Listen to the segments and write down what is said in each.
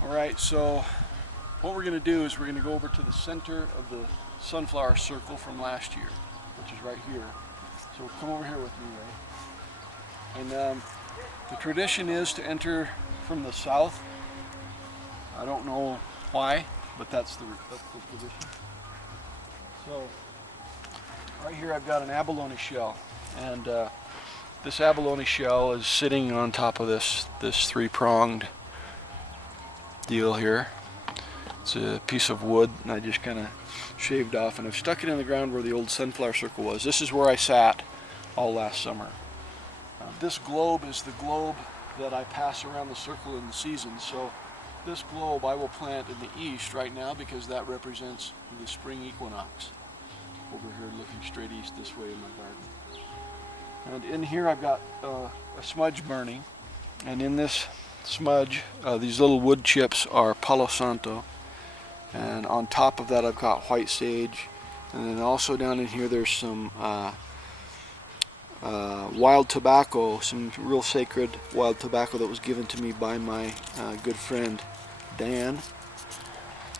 Alright, so what we're going to do is we're going to go over to the center of the sunflower circle from last year, which is right here. So come over here with me, Ray. And the tradition is to enter from the south. I don't know why, but that's the tradition. So right here I've got an abalone shell, and this abalone shell is sitting on top of this three-pronged deal here. It's a piece of wood, and I just kind of shaved off, and I've stuck it in the ground where the old sunflower circle was. This is where I sat all last summer. This globe is the globe that I pass around the circle in the season. So this globe I will plant in the east right now because that represents the spring equinox. Over here looking straight east this way in my garden. And in here I've got a smudge burning, and in this smudge these little wood chips are Palo Santo, and on top of that I've got white sage, and then also down in here there's some wild tobacco, some real sacred wild tobacco that was given to me by my good friend Dan.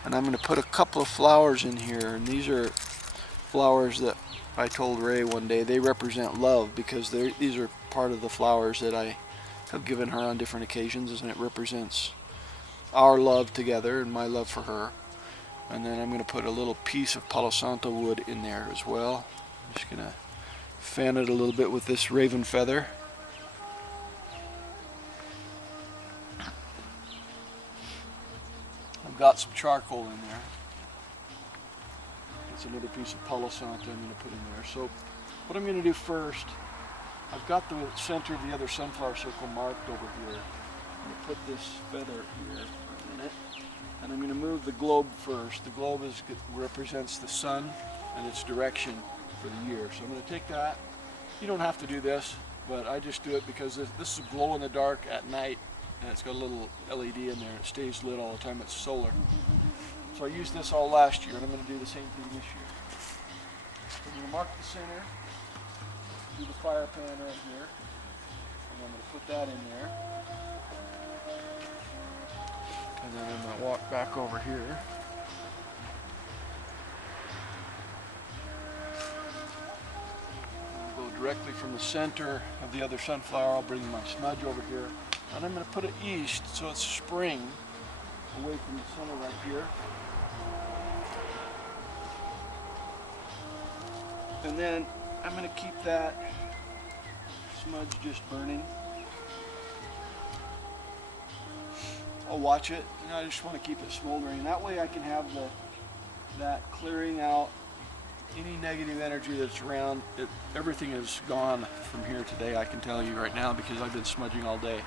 And I'm going to put a couple of flowers in here, and these are flowers that I told Ray one day they represent love, because these are part of the flowers that I have given her on different occasions, and it represents our love together and my love for her. And then I'm going to put a little piece of Palo Santo wood in there as well. I'm just going to fan it a little bit with this raven feather. I've got some charcoal in there. It's another piece of Palo Santo I'm going to put in there. So what I'm going to do first, I've got the center of the other sunflower circle marked over here. I'm going to put this feather here for a minute. And I'm going to move the globe first. The globe represents the sun and its direction for the year. So I'm going to take that. You don't have to do this, but I just do it because this is glow in the dark at night, and it's got a little LED in there. It stays lit all the time. It's solar. So I used this all last year, and I'm going to do the same thing this year. So I'm going to mark the center, do the fire pan right here, and I'm going to put that in there. And then I'm going to walk back over here. I'll go directly from the center of the other sunflower. I'll bring my smudge over here. And I'm going to put it east, so it's spring, away from the center right here. And then I'm going to keep that smudge just burning. I'll watch it, and I just want to keep it smoldering. That way I can have that clearing out any negative energy that's around. Everything is gone from here today, I can tell you right now, because I've been smudging all day.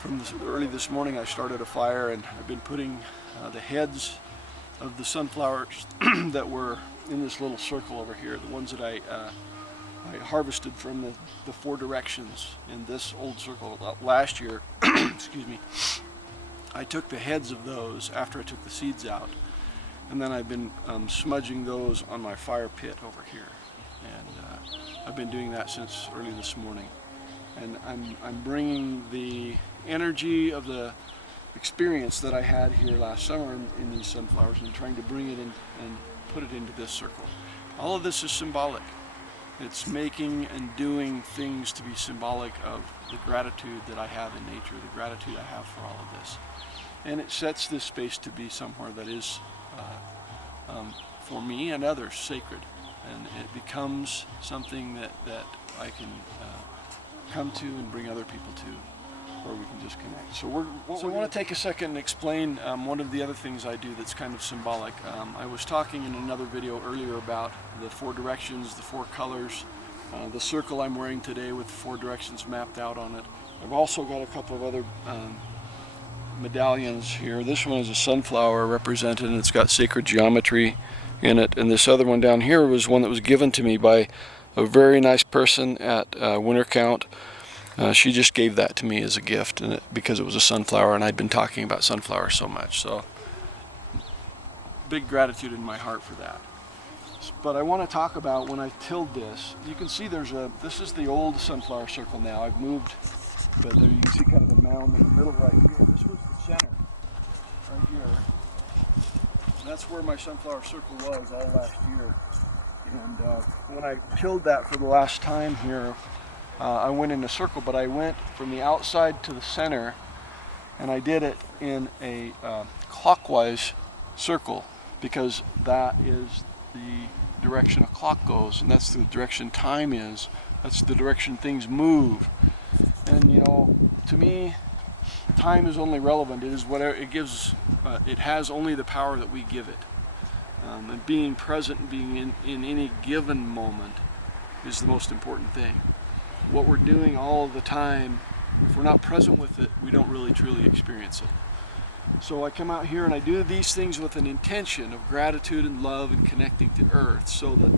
From early this morning I started a fire, and I've been putting the heads of the sunflowers that were in this little circle over here, the ones that I harvested from the four directions in this old circle last year. Excuse me. I took the heads of those after I took the seeds out, and then I've been smudging those on my fire pit over here, and I've been doing that since early this morning. And I'm bringing the energy of the experience that I had here last summer in these sunflowers, and trying to bring it in and put it into this circle. All of this is symbolic. It's making and doing things to be symbolic of the gratitude that I have in nature, the gratitude I have for all of this. And it sets this space to be somewhere that is, for me and others, sacred. And it becomes something that I can come to and bring other people to, where we can just connect. So I want to take a second and explain one of the other things I do that's kind of symbolic. I was talking in another video earlier about the four directions, the four colors, the circle I'm wearing today with the four directions mapped out on it. I've also got a couple of other medallions here. This one is a sunflower represented, and it's got sacred geometry in it. And this other one down here was one that was given to me by a very nice person at Winter Count. She just gave that to me as a gift, and because it was a sunflower, and I'd been talking about sunflowers so much. So big gratitude in my heart for that. But I want to talk about when I tilled this. You can see this is the old sunflower circle now. I've moved, but there you can see kind of a mound in the middle right here. This was the center. right here. And that's where my sunflower circle was all last year. And when I tilled that for the last time here, I went in a circle, but I went from the outside to the center, and I did it in a clockwise circle, because that is the direction a clock goes, and that's the direction time is. That's the direction things move. And you know, to me, time is only relevant. It is whatever it gives. It has only the power that we give it. And being present and being in any given moment is the most important thing. What we're doing all the time, if we're not present with it, we don't really truly experience it. So I come out here and I do these things with an intention of gratitude and love and connecting to Earth, so that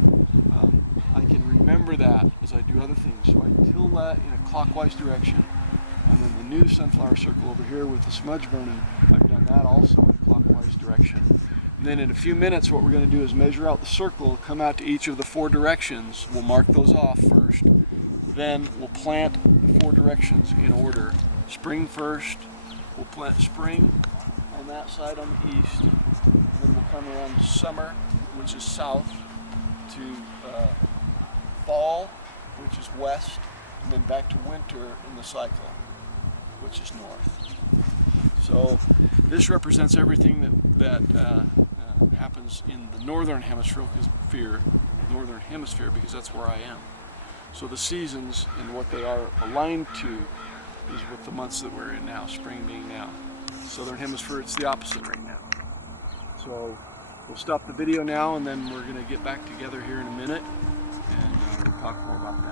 I can remember that as I do other things. So I till that in a clockwise direction, and then the new sunflower circle over here with the smudge burning, I've done that also in a clockwise direction. And then in a few minutes, what we're going to do is measure out the circle, come out to each of the 4 directions. We'll mark those off first. Then we'll plant the 4 directions in order. Spring first. We'll plant spring on that side on the east. And then we'll come around summer, which is south, to fall, which is west, and then back to winter in the cycle, which is north. So this represents everything that happens in the northern hemisphere, because that's where I am. So the seasons and what they are aligned to is with the months that we're in now, spring being now. Southern hemisphere, it's the opposite right now. So we'll stop the video now, and then we're going to get back together here in a minute, and we'll talk more about that.